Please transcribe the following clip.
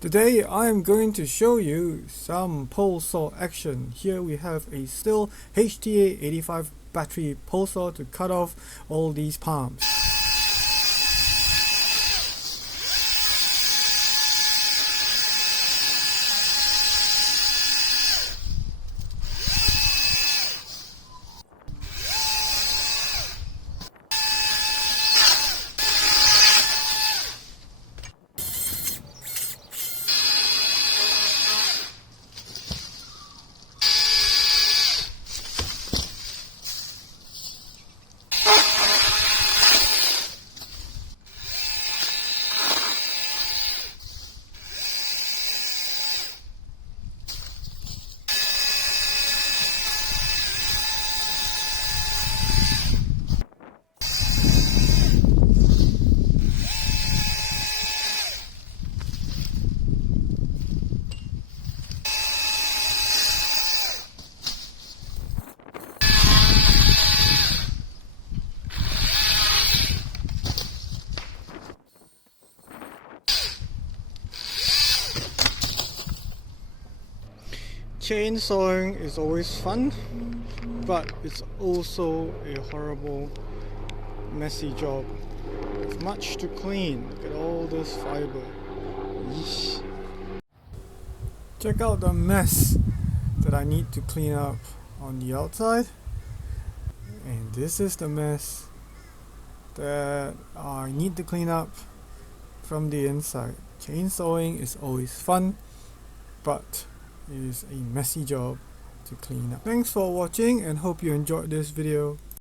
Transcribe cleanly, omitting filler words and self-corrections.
Today I am going to show you some pole saw action. Here we have a Stihl HTA 85 battery pole saw to cut off all these palms. Chainsawing is always fun, but it's also a horrible, messy job. It's much to clean. Look at all this fiber. Yeesh. Check out the mess that I need to clean up on the outside, and this is the mess that I need to clean up from the inside. Chainsawing is always fun, but it is a messy job to clean up. Thanks for watching and hope you enjoyed this video.